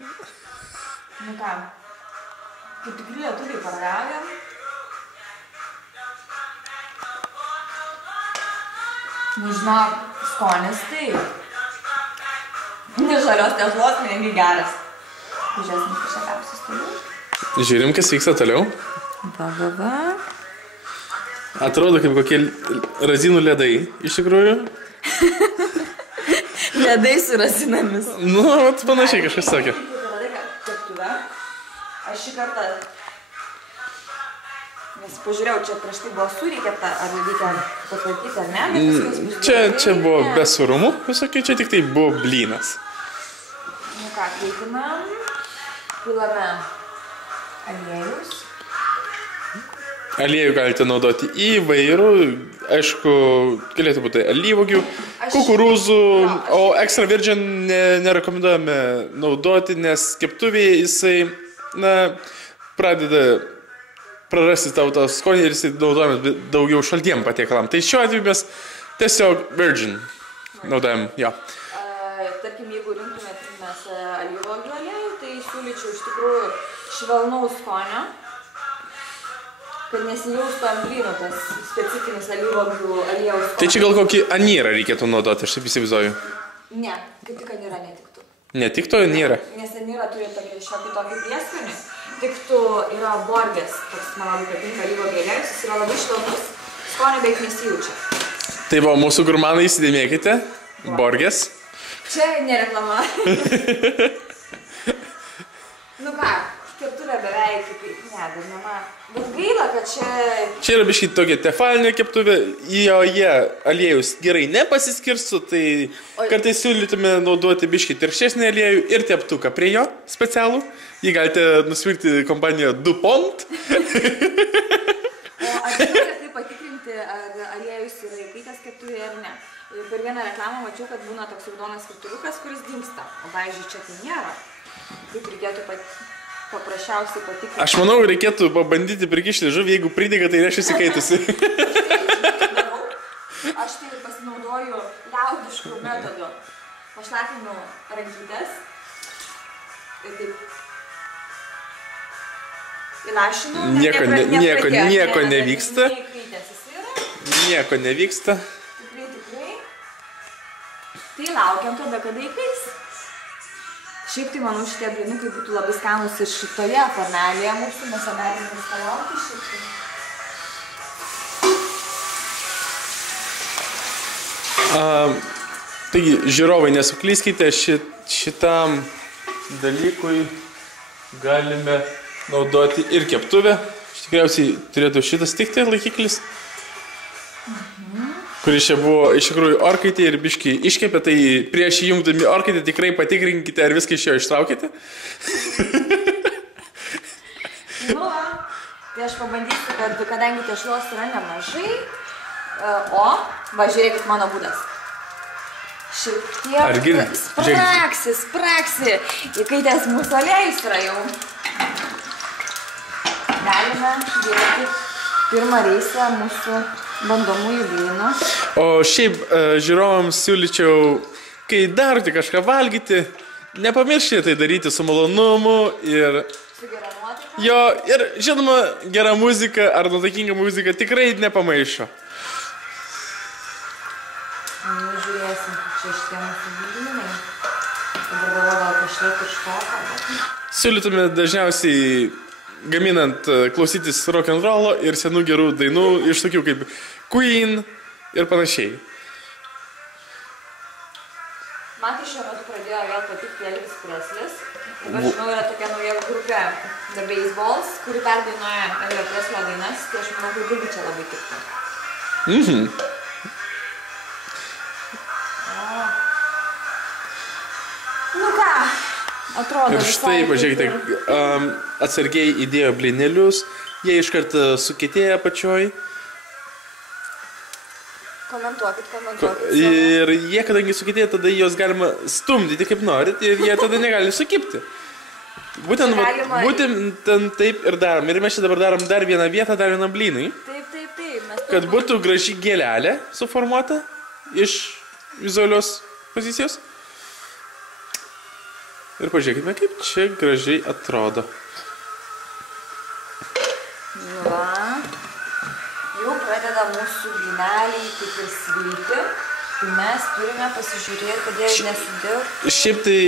Nu ką, kaip tikrai lietuviai paragaujam. Nu žinok, skonis taip. Ne žalios tešlos, netgi geras. Žiūrėsim, kas čia kapsis toliau. Žiūrim, kas vyksta toliau. Va. Atrodo kaip kokie razinų ledai, iš tikrųjų. Ledai su razinamis. Nu, vat panašiai kažkas sakė. Aš šį kartą, nes pažiūrėjau, čia prieš tai buvo surykėta, ar reikia patvarkyti, ar ne? Čia buvo be surumų, visokiai, čia tik tai buvo blynas. Nu ką, kaitinam, pilame aliejus. Aliejų galite naudoti įvairių, aišku, galėtų būti alyvuogių, kukurūzų, o extra virgin nerekomenduojame naudoti, nes keptuvėje jisai, pradeda prarasti tavo tą skonį ir jisai naudojame daugiau šaltiem patiekalam. Tai šiuo atveju mes tiesiog virgin naudojam, jo. Tarkim, jeigu rinktumėt alyvuogių aliejų, tai siūlyčiau iš tikrųjų švelnaus skonio. Kad nesijaustų ant blynų tas specifinis alyvuogių aliejaus skonis. Tai čia gal kokį anyrą reikėtų naudoti, aš taip įsivaizduoju. Ne, kaip tik anyrą netiktų. Netiktų anyrą? Nes anyra turi šiokį tokį prieskonį. Tiktų yra borgės, toks man labai patinka alyvuogių aliejus, jis yra labai švelnus, skonio beveik nesijaučia. Tai va, mūsų gurmanai įsidėmėkite, borgės. Čia nereklama. Nu ką, keptuvė beveik kaip, ne, dar nema. Bet gaila, kad čia... Čia yra biškai tokia tefalinė keptuvė, joje aliejus gerai nepasiskirsto, tai kartais siūlytume naudoti biškai tirštesnį aliejų ir teptuką prie jo specialų. Jį galite nusipirkti kompaniją DuPont. O ar žinote, kaip patikrinti, ar aliejus yra įkaitęs keptuvėje ar ne? Per vieną reklamą mačiau, kad būna toks raudonas skrituliukas, kuris dingsta. O pavyzdžiui, čia tai nėra. Kaip reikėtų paprasčiausiai patikrinti. Aš manau, reikėtų pabandyti prikišti žuvį, jeigu pridega, tai reiškia įkaitusi. Aš tai pasinaudoju liaudiškų metodų. Pašlapinu rankytes ir taip įlašinu. Nieko nevyksta. Nieko nevyksta. Tikrai. Tai laukiam tada, kada įkais. Šiaip tai, manau, šitie blynukai būtų labai skanus ir šitoje formelėje mūsų, mes amerikos skalauti šiaip tai. Taigi, žiūrovai, nesuklyskite, šitam dalykui galime naudoti ir keptuvę. Tikriausiai turėtų šitas tikti laikiklis. Kuris čia buvo iš tikrųjų orkaitė ir biškai iškepė, tai prieš įjungdami orkaitę tikrai patikrinkite, ar viską iš jo ištraukite. Nu, tai aš pabandysiu, kad kadangi tešlos yra nemažai, va, žiūrėkit mano būdas. Šiek tiek spraksi, įkaitęs mūsų aliejus yra jau. Galime dėti pirmą reisą mūsų bandomųjų blynų. O šiaip žiūrovams siūlyčiau, kai darote kažką valgyti, nepamirškite tai daryti su malonumu ir... Su gera nuotaika. Jo, ir žinoma, gera muzika ar nuotaikinga muzika tikrai nepamaišo. Nu, žiūrėsim, čia šitie mūsų blynai. Dabar galvoju, gal kažkiek iš to. Siūlytume dažniausiai gaminant klausytis rock'n'rollo ir senų gerų dainų iš tokių kaip Queen ir panašiai. Man tai šiuo metu pradėjo vėl patikti Elvis Preslis. Dabar žinau, yra tokia nauja grupė The Baseballs, kuri perdainuoja Elvio Preslio dainas, tai aš manau, kad irgi čia labai tiktų. Nu ką? Atrodo, ir štai, pažiūrėkite, atsargiai įdėjo blynelius, jie iškart sukietėja apačioj. Komentuokit. Ir jie, kadangi sukietėja, tada juos galima stumdyti kaip norit ir jie tada negali sukipti. Būtent taip ir darom. Ir mes čia dabar darom dar vieną vietą, dar vieną blynai. Taip. Kad būtų graži gėlelė suformuota iš vizualios pozicijos. Ir pažiūrėkime, kaip čia gražiai atrodo. Va, jau pradeda mūsų blyneliai kaip ir svilti. Tai mes turime pasižiūrėti, kad jie nesudėltų. Šiaip tai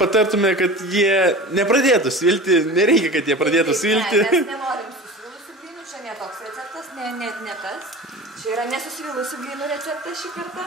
patartume, kad jie nepradėtų svilti, nereikia, kad jie pradėtų svilti. Ne, mes nenorim susvilusių blynų, čia ne toks receptas, ne tas. Čia yra nesusvilusių blynų receptas šį kartą.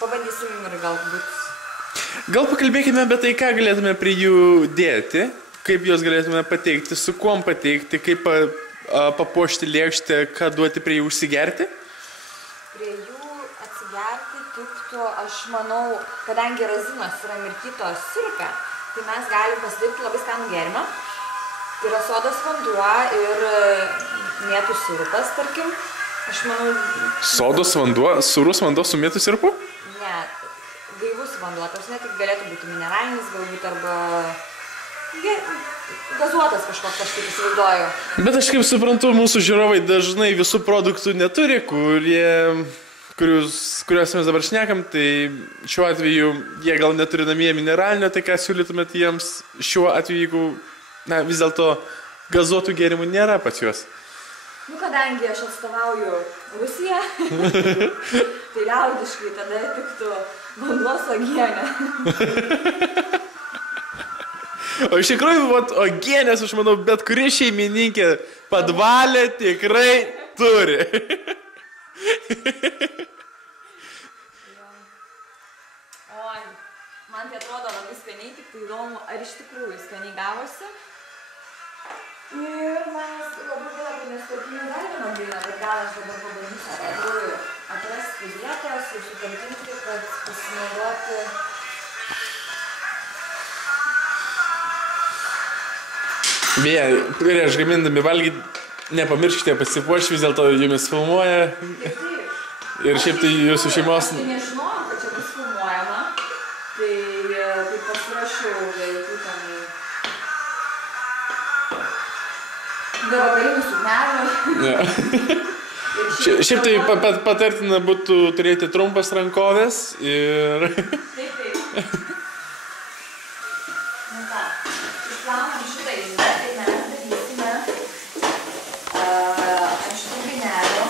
Pabandysim ir galbūt. Gal pakalbėkime apie tai, ką galėtume prie jų dėti, kaip juos galėtume pateikti, su kuom pateikti, kaip papuošti lėkštę, ką duoti prie jų užsigerti. Prie jų atsigerti tiktų, aš manau, kadangi razinos yra mirkytos sirka, tai mes galim pasidaryti labai skanų gėrimą. Tai yra sodos vanduo ir mėtų sirupas, tarkim. Aš manau... Sodos vanduo, surus vanduo su mėtų sirupu? Ne, gaivus vanduo, tas net galėtų būti mineralinis galbūt arba gazuotas kažkoks, aš taip įsivaizduoju. Bet aš kaip suprantu, mūsų žiūrovai dažnai visų produktų neturi, kuriuos mes dabar šnekam, tai šiuo atveju jie gal neturi namie mineralinio, tai ką siūlytumėt jiems šiuo atveju, jeigu vis dėlto gazuotų gėrimų nėra pas juos? Nu, kadangi aš atstovauju Rusiją, tai liaudiškai tada tiktų vanduo su uogiene. O iš tikrųjų, uogienės, aš manau, bet kuri šeimininkė padvalė tikrai turi. Oi, man tai atrodo labai skaniai, tik tai įdomu, ar iš tikrųjų skaniai gavosi. Ir mes labai gaila, kad nestartinį dar vieną blyną, bet gal aš dabar pabandysiu atrasti vietos ir sutalpinti, kad pasinaudoti. Beje, prieš gamindami valgyti, nepamirškite pasipuošti, vis dėlto jumis filmuoja. Ir šiaip tai jūsų šeimos... Aš tai nežinojau, kad čia bus filmuojama, tai pasirašiau vaikų tenai. Bevakarinių suknelių. Šiaip tai patartina būtų turėti trumpas rankovės ir... Taip. Nu ką, išplaunam šitą indą, tai mes darysime ant šitų blynelių,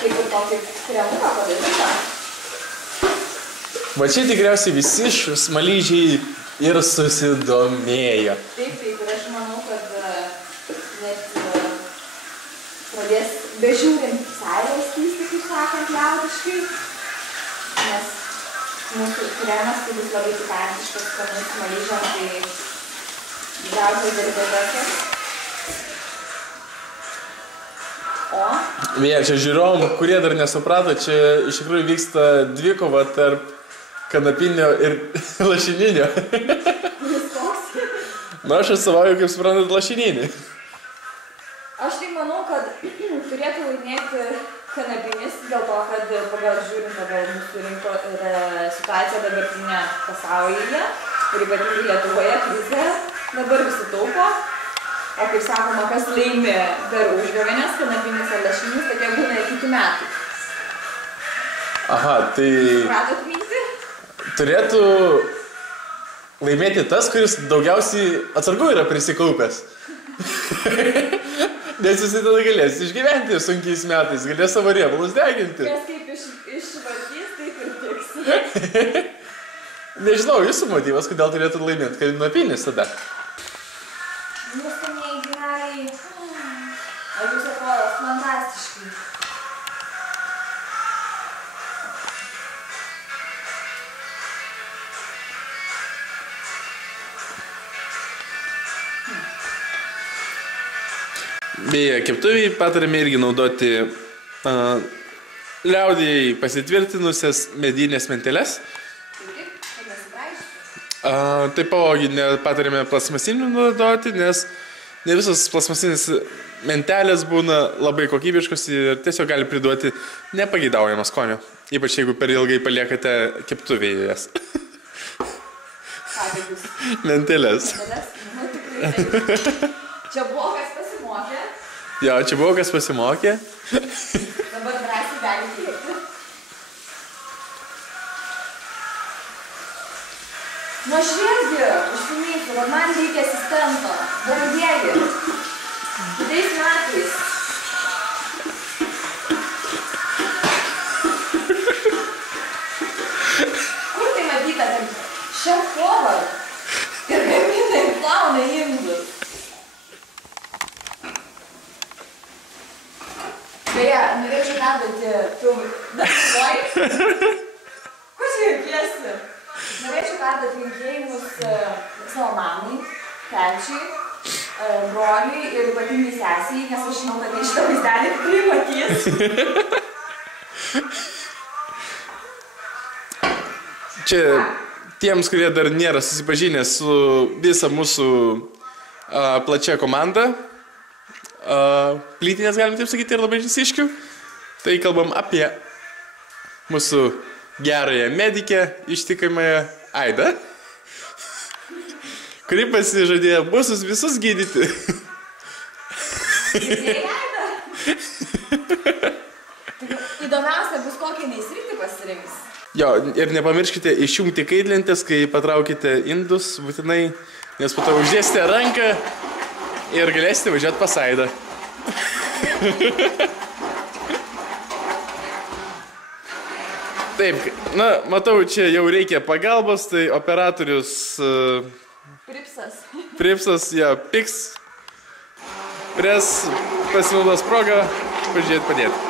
kaip ir tokį kremuką padarytą. Va čia tikriausiai visi smaližiai ir susidomėjo. Taip, ir aš manau, kad net pradės bežiūrint seilės kysti, kaip sakant, liaudiškai, nes mūsų kremas tai bus labai pikantiškas, skanus smaližiam, tai didžiausias delikatetas. O? Beje, čia žiūrovom, kurie dar nesuprato, čia iš tikrųjų vyksta dvikova tarp kanapinio ir lašininio. Kuris koks? Na, aš atstovauju, kaip suprantat, lašininį. Aš tai manau, kad turėtų laimėti kanapinis, dėl to, kad pagal žiūrint pagal mūsų rinko situaciją dabartinę pasaulyje ir ypatingai Lietuvoje krizė, dabar visi taupo. O kaip sakoma, kas laimi per užgavėnes, kanapinis ar lašinis, tokie būna ir kitų metų. Aha, tai... Supratot mintį? Turėtų laimėti tas, kuris daugiausiai atsargų yra prisikaupęs. Nes jis tada galės išgyventi sunkiais metais, galės savo riebalus deginti. Kas kaip išvartys, taip ir tiks. Nežinau, jūsų motyvas, kodėl turėtų laimėti kanapinis tada. Nuskaniai gerai. O jūs atrodo fantastiškai. Beje, keptuviai patarėme irgi naudoti liaudiai pasitvirtinusias medinės menteles. Taipogi patarėme plasmasinių naudoti, nes ne visos plasmasinės mentelės būna labai kokybiškos ir tiesiog gali priduoti nepageidaujamą skonio. Ypač jeigu per ilgai paliekate keptuvėje jas. Menteles. Nu, tikrai. Čia buvo kas pasimokė. Jo, čia buvo kas pasimokė. Dabar drąsiai gali kėpti. Nu aš vėlgi užsiminsiu, kad man reikia asistento. Brangieji. Kitais metais. Kur tai matyta, kad šefovas ir gamina ir plauna indus? Beje, norėčiau perduoti filmui. Dažnai? Ko čia juokiesi? Norėčiau perduoti linkėjimus savo mamai, tečiui, broliui ir ypatingai sesiai, nes aš žinau, kad šitą vaizdelį tikrai matys. Čia tiems, kurie dar nėra susipažinę su visa mūsų plačia komanda, plytinės galim taip sakyti ir labai žisiškių, tai kalbam apie mūsų gerąją medikę, ištikimąją Aidą, kuri pasižadėjo mūsus visus gydyti. Girdėjai, Aida? Įdomiausia bus, kokią neįsritį pasirinks. Jo, ir nepamirškite išjungti kaitlentės, kai patraukite indus, būtinai, nes po to uždėsite ranką ir galėsite važiuoti pas Aidą. Taip, na, matau, čia jau reikia pagalbos, tai operatorius... Pripsas, jo, Piks. Pres pasinaudos progą, pažiūrėti padėti.